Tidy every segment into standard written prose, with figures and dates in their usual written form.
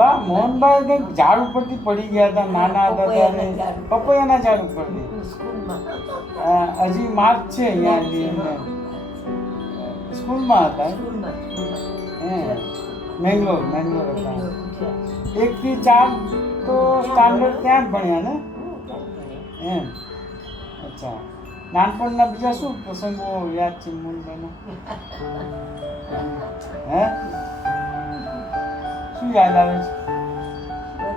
બા મોહનભાઈ કંઈક ઝાડ ઉપરથી પડી ગયા હતા નાના હતા ત્યારે પપૈયાના ઝાડ ઉપરથી હજી માર્ક છે અહીંયા એમને સ્કૂલમાં હતા હે મેંગ્લોર હતા 1 થી 4 તો સ્ટાન્ડર્ડ ત્યાં જ ભણ્યા ને એમ અચ્છા નાનપણના બીજા શું પ્રસંગો યાદ છે મોહનભાઈના હે શું યાદ આવે છે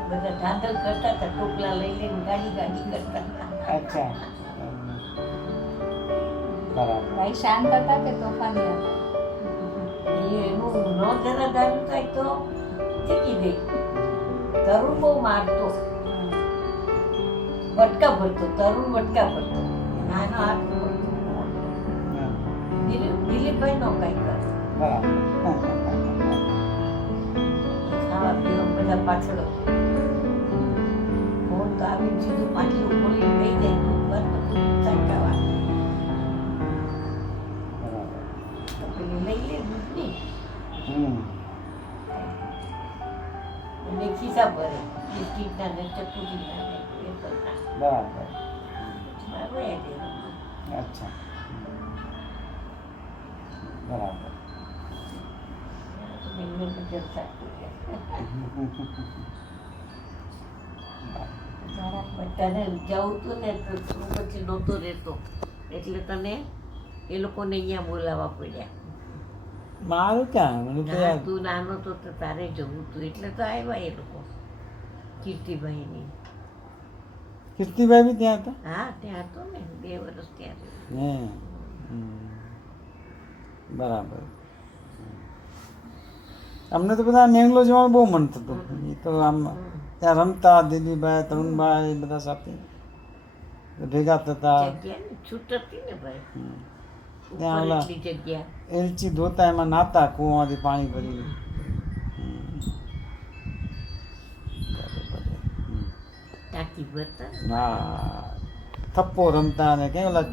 બધા ધાંધલ કરતા હતા ટોપલા લઈ લઈને ગાડી કરતા અચ્છા બરાબર ભાઈ શાંત હતા કે તોફાની હતા એનું નો જરા દારૂ થાય તો ટીકી દે તરુણ બહુ મારતો વટકા ભરતો તરુણ વટકા ભરતો નાનો હાથ દિલીપભાઈ નો કઈ કરે બરાબર ખાવા પીવા બધા પાછળ મોહન તો આવી સીધું પાછી ઉપર લઈ જાય ચાટવા તો પેલી લઈ લે દૂધની અને ખિસ્સા ભરે બિસ્કીટના ને ચટુટીના ને એ બધા બરાબર બરાબર અચ્છા બરાબર બેંગ્લોરમાં જલસા તને જવું તું ને તો તું પછી નહોતો રહેતો એટલે તને એ લોકોને અહીંયા બોલાવવા પડ્યા મારું ક્યાં મને તો હા, યાદ તું નાનો તો તારે જવું તું એટલે તો આવ્યા એ લોકો કીર્તિભાઈની કીર્તિભાઈ બી ત્યાં હતા હા ત્યાં હતો ને 2 વર્ષ ત્યાં રહ્યો. હે બરાબર અમને તો બધા મેંગ્લોર જવાનું બહુ મન થતું એ તો આમ ત્યાં રમતા દિલીપભાઈ તરુણભાઈ બધા સાથે ભેગા થતા જગ્યા ને છૂટ હતી ને ભાઈ ત્યાં ઉપર ઓલા એટલી જગ્યા એલચી ધોતા એમાં નાતા કૂવામાંથી પાણી ભરીને ટાંકી ભરતા હા થપ્પો રમતા ને ક્યાં ઓલા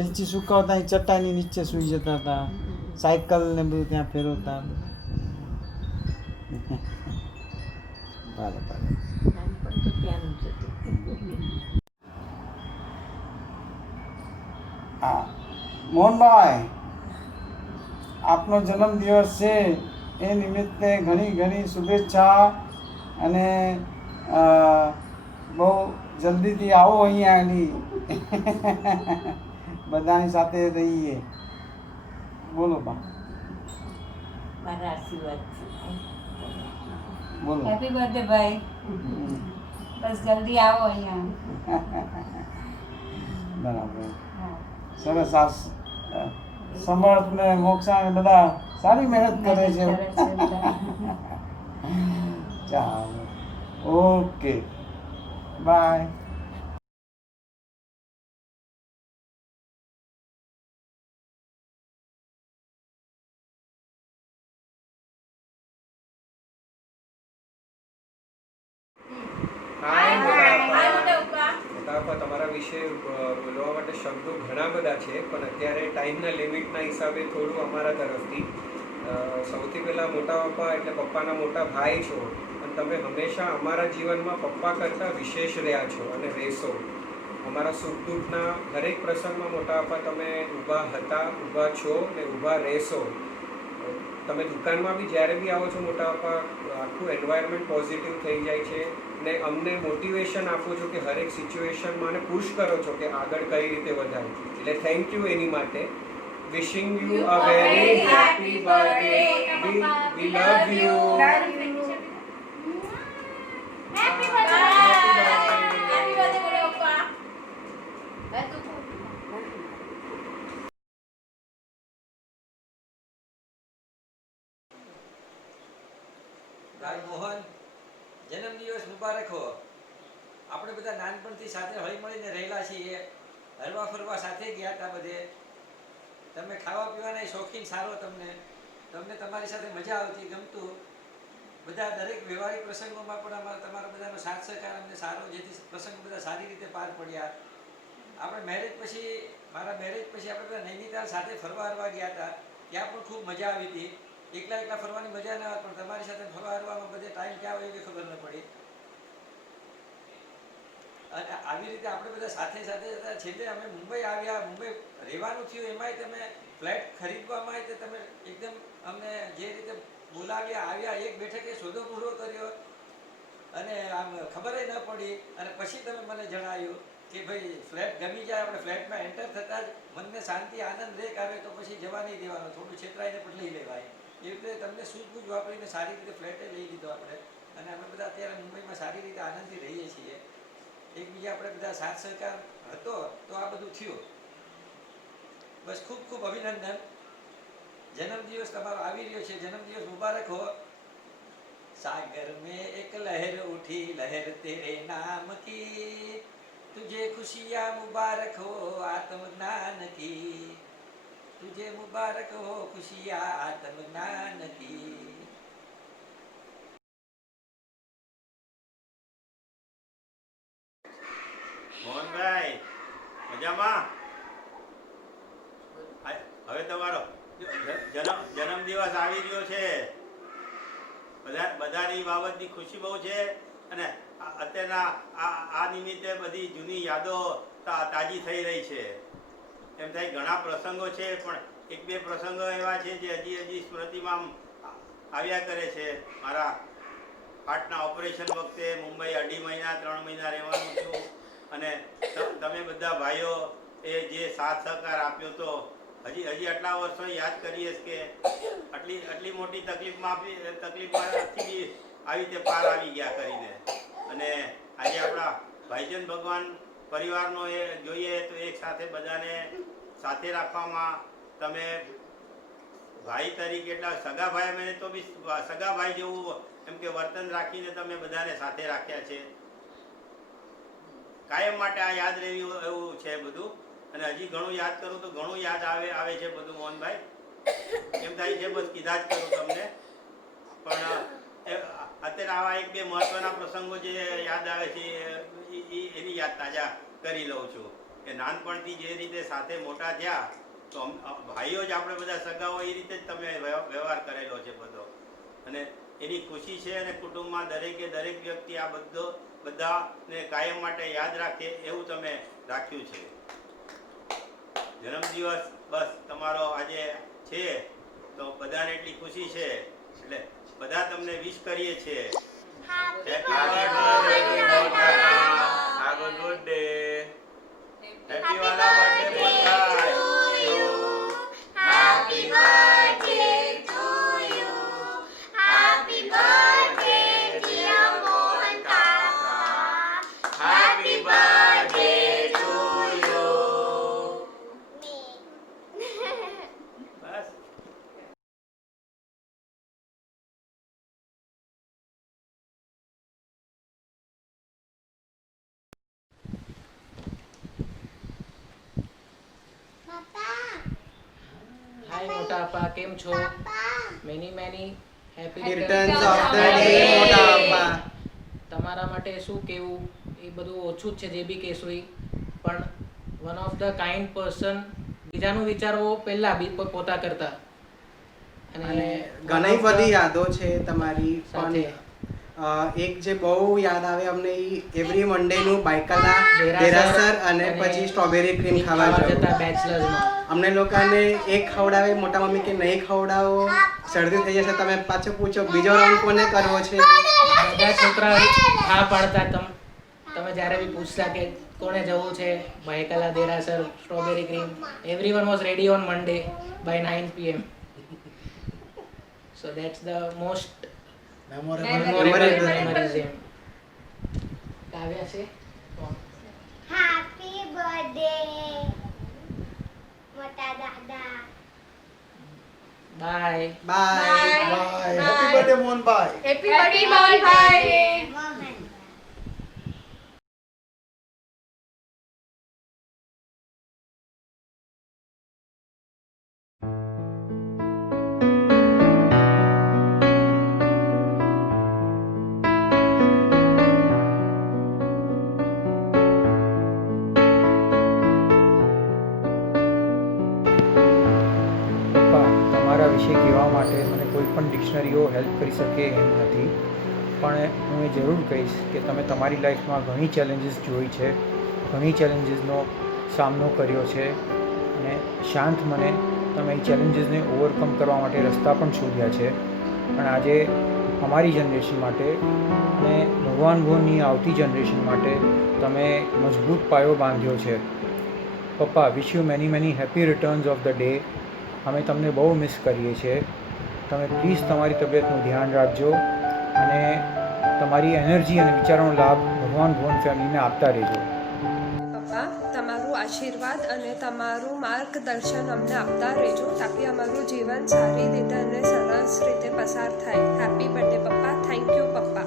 એલચી સુકાવતા અહીં ચટ્ટાઈની નીચે સૂઈ જતા હતા સાયકલ ને બધું ત્યાં ફેરવતા ભલે ભલે નાનપણ તો ત્યાંનું જ હતું હા મોહનભાઈ આપનો જન્મદિવસ છે એ નિમિત્તે ઘણી ઘણી શુભેચ્છા અને બહુ જલ્દીથી આવો અહીંયા એની બધાની સાથે રહીએ બોલો બા મારા આશીર્વાદ છે બોલો હેપી બર્થડે ભાઈ બસ જલ્દી આવો અહીંયા બરાબર હા. સરસ આ સમર્થ ને મોક્ષા ને બધા સારી મહેનત કરે છે ચાલો ઓકે બાય મોટાપા તમારા વિશે બોલવા માટે શબ્દો ઘણા બધા છે પણ અત્યારે ટાઈમના લિમિટના હિસાબે થોડું અમારા તરફથી સૌથી પહેલાં મોટા પપ્પા એટલે પપ્પાના મોટા ભાઈ છો અને તમે હંમેશા અમારા જીવનમાં પપ્પા કરતાં વિશેષ રહ્યા છો અને રહેશો અમારા સુખ દુઃખના દરેક પ્રસંગમાં મોટા પપ્પા તમે ઊભા હતા ઊભા છો ને ઊભા રહેશો તમે દુકાનમાં બી જ્યારે બી આવો છો મોટા પપ્પા આખું એન્વાયરમેન્ટ પોઝિટિવ થઈ જાય છે ને અમને મોટિવેશન આપો છો કે હરેક સિચ્યુએશનમાં અને પુશ કરો છો કે આગળ કઈ રીતે વધારે એટલે થેન્ક યુ એની માટે wishing you a very happy birthday we love you ભાઈ મોહન જન્મદિવસ મુબારક હો. આપણે બધા નાનપણથી સાથે હળી મળીને રહેલા છીએ, હરવા ફરવા સાથે ગયા હતા બધે. તમે ખાવા પીવાના શોખીન સારો, તમને તમારી સાથે મજા આવતી, ગમતું. બધા દરેક વ્યવહારિક પ્રસંગોમાં પણ તમારો બધાનો સાથ સહકાર અમને સારો, જેથી પ્રસંગો બધા સારી રીતે પાર પડ્યા. આપણે મારા મેરેજ પછી આપણે બધા નૈનીતાલ સાથે ફરવા ગયા હતા, ત્યાં પણ ખૂબ મજા આવી હતી. એકલા એકલા ફરવાની મજા ના આવે, પણ તમારી સાથે ફરવા હરવામાં બધે ટાઈમ ક્યાં હોય એ ખબર ન પડી. અને આવી રીતે આપણે બધા સાથે સાથે હતા. છેલ્લે અમે મુંબઈ આવ્યા. મુંબઈ રહેવાનું થયું, એમાંય તમે ફ્લેટ ખરીદવામાં તે તમે એકદમ અમને જે રીતે બોલાવ્યા, આવ્યા, એક બેઠકે સોદો પૂરો કર્યો અને આમ ખબર ન પડી. અને પછી તમે મને જણાવ્યું કે ભાઈ ફ્લેટ ગમી જાય, આપણે ફ્લેટમાં એન્ટર થતાં જ મનને શાંતિ, આનંદ રેક આવે તો પછી જવા નહીં દેવાનો, થોડું છેતરાઈને પણ લઈ લેવાય. એવી રીતે તમને સૂઝબૂઝ વાપરીને સારી રીતે ફ્લેટે લઈ લીધો આપણે. અને અમે બધા અત્યારે મુંબઈમાં સારી રીતે આનંદથી રહીએ છીએ. એકબીજા આપણે બધા સાથ સહકાર હતો તો આ બધું થયું. બસ ખૂબ ખૂબ અભિનંદન. જન્મદિવસ તમારો આવી રહ્યો છે, જન્મદિવસ મુબારક હો. सागर में एक लहर उठी, लहर तेरे नाम की, तुझे खुशियाँ मुबारक हो आत्मज्ञान की, तुझे मुबारक हो खुशियाँ आत्मज्ञान की. મોહનભાઈ મજામાં? હવે તમારો જન્મદિવસ આવી રહ્યો છે. બધાની બાબતની ખુશી બહુ છે. અને અત્યારના આ નિમિત્તે બધી જૂની યાદો તાજી થઈ રહી છે. એમ થાય ઘણા પ્રસંગો છે, પણ એક બે પ્રસંગો એવા છે જે હજી સ્મૃતિમાં આવ્યા કરે છે. મારા હાર્ટના ઓપરેશન વખતે મુંબઈ 2.5 મહિના 3 મહિના રહેવાનું છું. અને તમે બધા ભાઈઓ એ જે સાથ સહકાર આપ્યો તો હજી આટલા વર્ષો યાદ કરીએ કે આટલી મોટી તકલીફમાંથી આવી રીતે પાર આવી ગયા કરીને. અને આજે આપણા ભાઈજન ભગવાન પરિવારનો એ જોઈએ તો એક સાથે બધાને સાથે રાખવામાં તમે ભાઈ તરીકે એટલા સગા ભાઈ અમે તો બી સગા ભાઈ જેવું એમ કે વર્તન રાખીને તમે બધાને સાથે રાખ્યા છે. કાયમ માટે આ યાદ રહેવું એવું છે બધું. અને હજી ઘણું યાદ કરું તો ઘણું યાદ આવે છે બધું. મોહનભાઈ એમ થાય છે બસ કીધા જ કરું તમને. પણ અત્યારે આવા એક બે મહત્વના પ્રસંગો જે યાદ આવે છે એની યાદ તાજા કરી લઉં છું. કે નાનપણથી જે રીતે સાથે મોટા થયા તો ભાઈઓ જ આપણે બધા સગાઓ એ રીતે જ તમે વ્યવહાર કરેલો છે બધો. અને એની ખુશી છે. અને કુટુંબમાં દરેક વ્યક્તિ આ બધાને કાયમ માટે યાદ રાખે એવું તમે રાખ્યું છે. જન્મદિવસ બસ તમારો આજે છે તો બધાને એટલી ખુશી છે એટલે બધા તમને વિશ કરીએ છીએ. Happy birthday. હેપી વાલા birthday Mohanbhai. Happy birthday to you. Happy birthday dear Mohan Kaka. Happy birthday to you. બસ હાય મોટા આપા, કેમ છો? Many happy returns of the day મોટા આપા. તમારા માટે શું કહેવું એ બધું ઓછું જ છે જે બી કહેશો એ. પણ one of the kind person, બીજાનું વિચારવો પહેલાં પોતા કરતા. અને ઘણી બધી યાદો છે તમારી સાથે. એક જે બહુ યાદ આવે અમને એવરી મંડે નું બાયકલા દેરાસર અને પછી સ્ટ્રોબેરી ક્રીમ ખાવા જતા બેચલર્સમાં. અમને લોકોને એક ખવડાવે, મોટા મમ્મી કે નહીં ખવડાવો, શરદી થઈ જશે, તમે પાછો પૂછો બીજો રાઉન્ડ કોને કરવો છે. બધા છોકરા હા પાડતા. તમે જ્યારે બી પૂછતા કે કોને જવું છે બાયકલા દેરાસર strawberry cream, everyone was ready on Monday by 9 PM. So that's the most memorable memories. Kavya છે. Happy birthday મોટા દાદા. Bye. Bye bye. Happy birthday Mohanbhai. Happy birthday Mohanbhai. Mohan. પપ્પા, તમારા વિશે કહેવા માટે મને કોઈ પણ ડિક્શનરીઓ હેલ્પ કરી શકે એમ નથી. પણ હું એ જરૂર કહીશ કે તમે તમારી લાઈફમાં ઘણી ચેલેન્જીસ જોઈ છે, ઘણી ચેલેન્જીસનો સામનો કર્યો છે અને શાંત મને તમે એ ચેલેન્જીસને ઓવરકમ કરવા માટે રસ્તા પણ શોધ્યા છે. પણ આજે અમારી જનરેશન માટે અને ભગવાન ભુવનની આવતી જનરેશન માટે તમે મજબૂત પાયો બાંધ્યો છે. પપ્પા, wish you many happy returns of the day. અમે તમને બહુ મિસ કરીએ છીએ. તમે પ્લીઝ તમારી તબિયતનું ધ્યાન રાખજો અને તમારી એનર્જી અને વિચારોનો લાભ ભગવાન ભુવન ફેમિલીને આપતા રહેજો. પપ્પા, તમારું આશીર્વાદ અને તમારું માર્ગદર્શન અમને આપતા રહેજો તાકી અમારું જીવન સારી રીતે અને સરસ રીતે પસાર થાય. હેપી બર્થડે પપ્પા. થેન્ક યુ પપ્પા.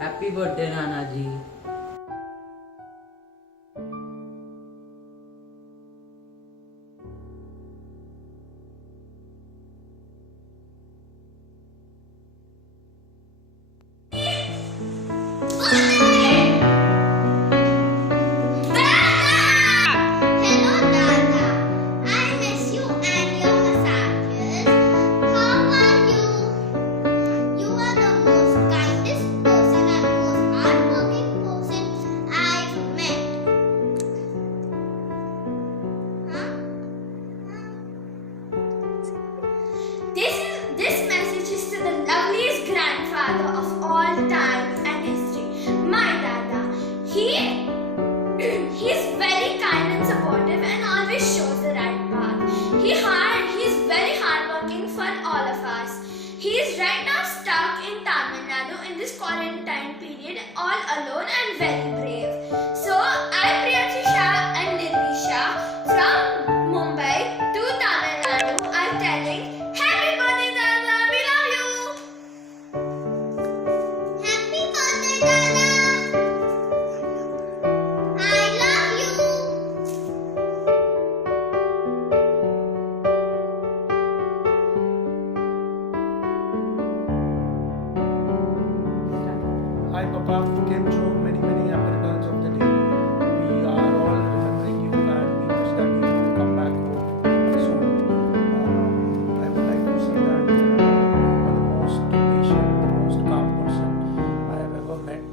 Happy birthday Nana ji. Hello, Dada. I miss you and your massages. How are you? You are the most kindest person and most hardworking person I've met. Huh? This message is to the loveliest grandfather of all time and history, my Dada. He's very kind and supportive and always shows the right path. He's very hardworking for all of us. He is right now stuck in Tamil Nadu in this quarantine period, all alone and very brave. So I, Priyanshisha and Nirvisha from Mumbai to Tamil Nadu are telling Happy birthday, Dada! We love you! Happy birthday, Dada! I love you! Hi Papa, કેમ છો? Many happy returns of the day. We are all remembering you and we wish that you will come back home soon. I would like to say that you are the most patient, the most calm person I have ever met.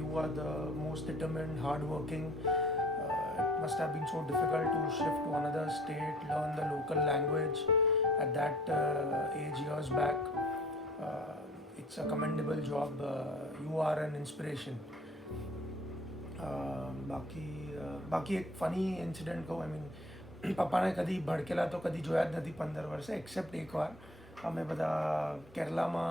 You are the most determined, hardworking. It must have been so difficult to shift to another state, learn the local language at that age years back. It's a commendable job. You are an inspiration. બાકી એક funny incident કહું. I mean પપ્પાને કદી ભડકેલા તો કદી જોયા જ નથી 15 વર્ષે, એક્સેપ્ટ એકવાર અમે બધા કેરલામાં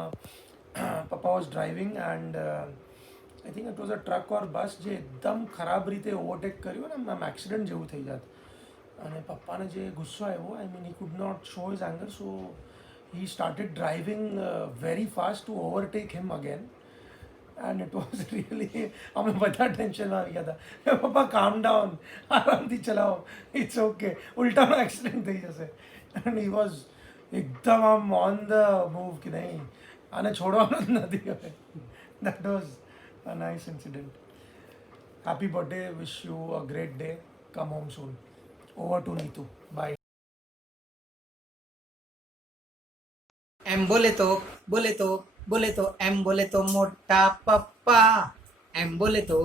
પપ્પા was driving and I think it was a truck or bus જે એકદમ ખરાબ રીતે ઓવરટેક કર્યું ને આમ એક્સિડન્ટ જેવું થઈ જાત અને પપ્પાને જે ગુસ્સો આવ્યો, I mean he could not show his anger, so he started driving very fast to overtake him again and it was really અમે બધા ટેન્શનમાં આવી ગયા હતા. પપ્પા કામ ડાઉન, આરામથી ચલાવો, ઇટ્સ ઓકે, ઉલટાનો એક્સિડન્ટ થઈ જશે. એન્ડ હી વોઝ એકદમ આમ ઓન ધ મૂવ કે નહીં આને છોડવાનું જ નથી હવે. That was a nice incident. Happy birthday, wish you a great day. Come home soon. Over to Neetu. Bye. એમ બોલે તો એમ બોલે તો મોટા પપ્પા. એમ બોલે તો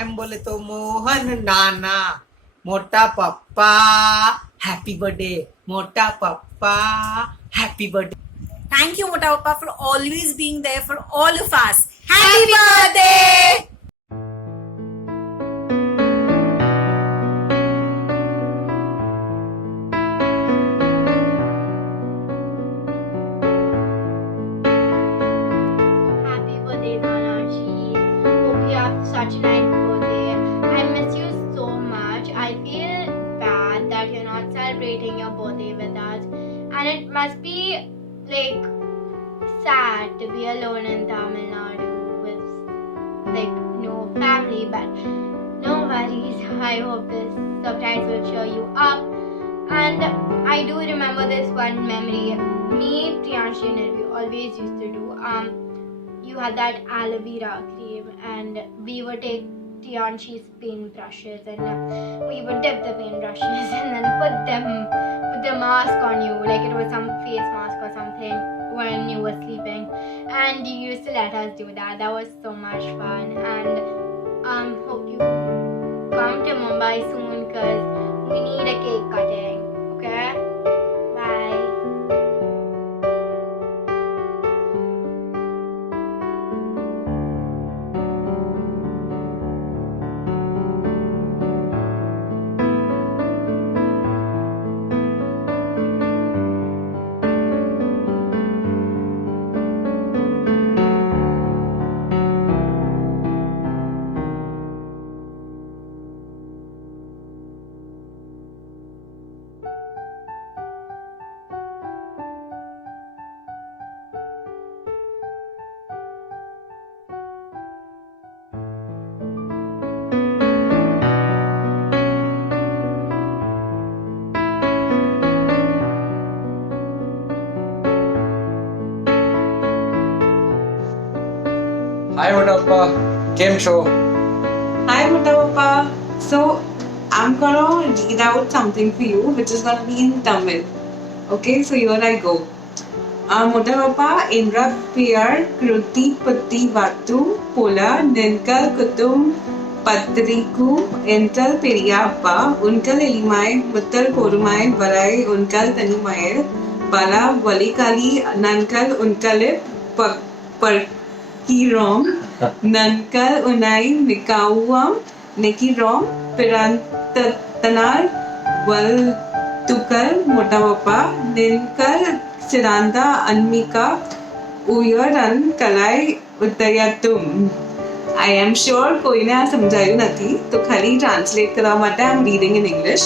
એમ બોલે તો મોહન નાના. મોટા પપ્પા હેપી બર્થડે. મોટા પપ્પા happy birthday. Thank you, Mota Papa, for always being there for all of us. Happy birthday! Happy birthday, Nanaji. Hope you have such a nice birthday. I miss you so it must be like sad to be alone in Tamil Nadu with like no family, but no worries. I hope this subtitles will cheer you up. And I do remember this one memory. Me, Priyanshi, and Nirvi always used to do. You had that aloe vera cream, and we would take Priyanshi's paint brushes, and we would dip the paint brushes and then put the mask on you, like it was some face mask or something, when you were sleeping. And you used to let us do that. That was so much fun. And hope you come to Mumbai soon, because we need a cake cutting. Okay? Bye. હાય મોટા પપ્પા, કેમ છો? Hi, Mutavappa. So, I'm gonna read out something for you, which is gonna be in Tamil. Okay, so here I go. Mutavappa, Indra Piyar, Kruti Patti Vatu, Pola, Ninkal Kutum, Patriku, Ental Periyappa, Unkal Elimai, Muttal Porumai, Varai, Unkal Tanimayel, Bala, Valikali, Nankal Unkalip, Kirom, Nankal Unai, Nikauam, Nikirom, Pirantanar, Valtukal, Motavappa, Ninkal, Siranda, Anmika, Uyaran, Kalai, Uttayatum. I am sure કોઈને આ સમજાયું નથી, તો ખાલી translate કરવા માટે I'm reading in English.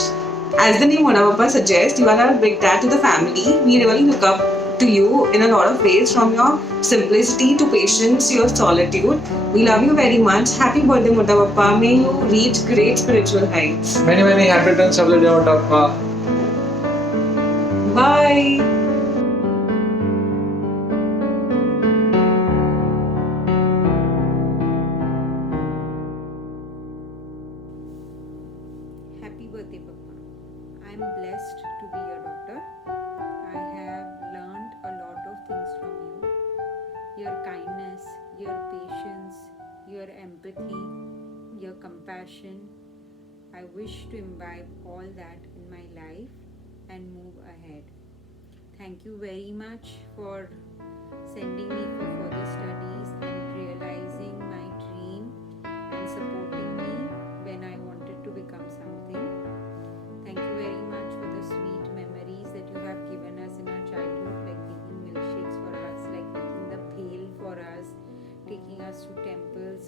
As the name Motavappa suggests, you are our big dad to the family. We really look up to you in a lot of ways, from your simplicity to patience, your solitude. We love you very much. Happy birthday, Motavappa. May you reach great spiritual heights. Many many happy returns of the day, મોટા પપ્પા. Bye. Happy birthday, Papa. I am blessed to be your daughter. I have learned a lot of things from you. Your kindness, your patience, your empathy, your compassion. I wish to imbibe all that in my life and move ahead. Thank you very much for sending me for further studies and realizing my dream and supporting me when I wanted to become something. Thank you very much for the sweet memories that you have given us in our childhood, like making milkshakes for us, like making the pail for us, taking us to temples,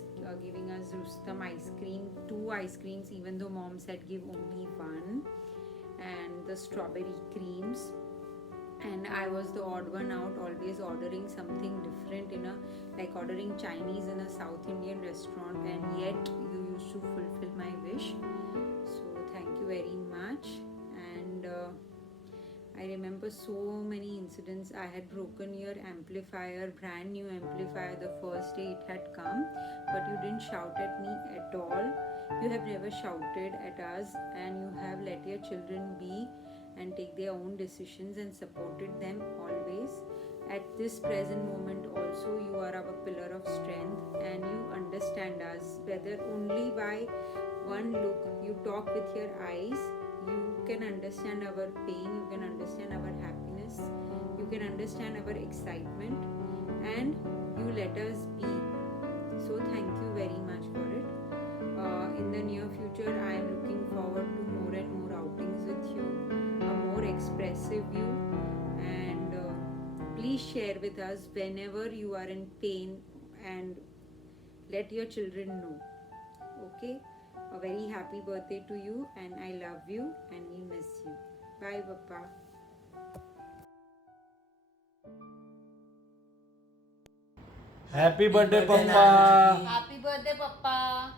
giving us Rustam ice cream, 2 ice creams, even though mom said give only 1, and the strawberry creams. And I was the odd one out, always ordering something different like ordering Chinese in a South Indian restaurant, and yet you used to fulfill my wish. So thank you very much. And I remember so many incidents. I had broken your amplifier, brand new amplifier, the first day it had come, but you didn't shout at me at all. You have never shouted at us, and you have let your children be and take their own decisions and supported them always. At this present moment also, you are our pillar of strength, and you understand us, whether only by one look. You talk with your eyes. You can understand our pain, you can understand our happiness, you can understand our excitement, and you let us be. So thank you very much for it. In the near future, I am looking forward to more and more outings with you, a more expressive you, and please share with us whenever you are in pain, and let your children know. Okay? A very happy birthday to you, and I love you and we miss you. Bye, Papa. Happy birthday papa. Happy birthday, Papa.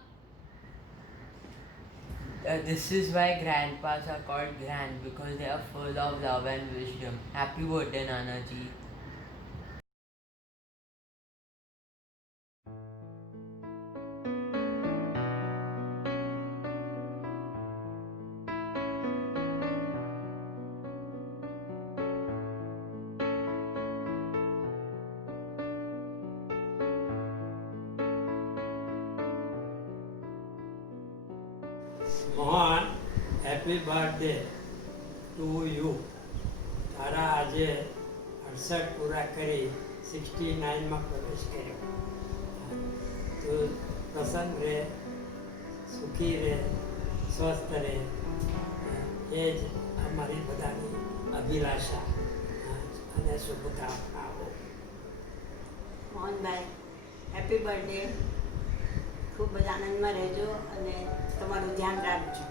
This is why grandpas are called grand, because they are full of love and wisdom. Happy birthday, Nana ji. Mohan happy birthday to you. તારા આજે 68 પૂરા કરી 69માં પ્રવેશ કર્યો. તું પ્રસન્ન રહે, સુખી રહે, સ્વસ્થ રહે, એ જ અમારી બધાની અભિલાષા અને શુભકામનાઓ. Mohanbhai happy birthday. ખૂબ જ આનંદમાં રહેજો અને તમારું ધ્યાન રાખજો.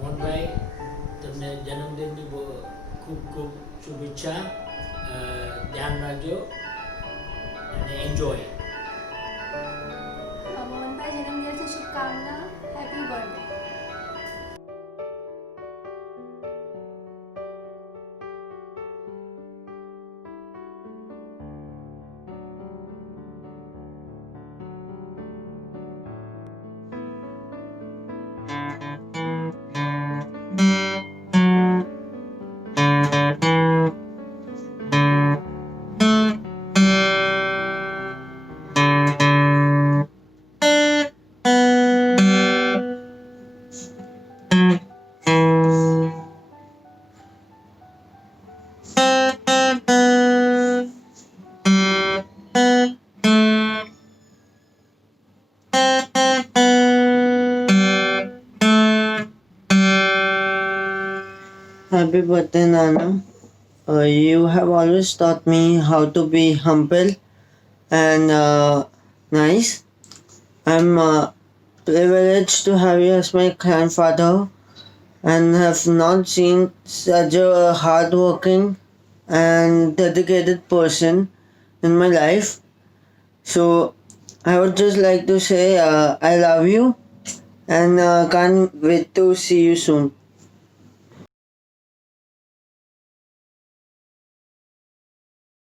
મોહનભાઈ તમને જન્મદિનની બહુ ખૂબ ખૂબ શુભેચ્છા. ધ્યાન રાખજો અને એન્જોય. મોહનભાઈ જન્મદિવસની શુભકામના. Happy birthday. Happy birthday, Nana. You have always taught me how to be humble and nice. I'm privileged to have you as my grandfather and have not seen such a hardworking and dedicated person in my life. So I would just like to say I love you and can't wait to see you soon.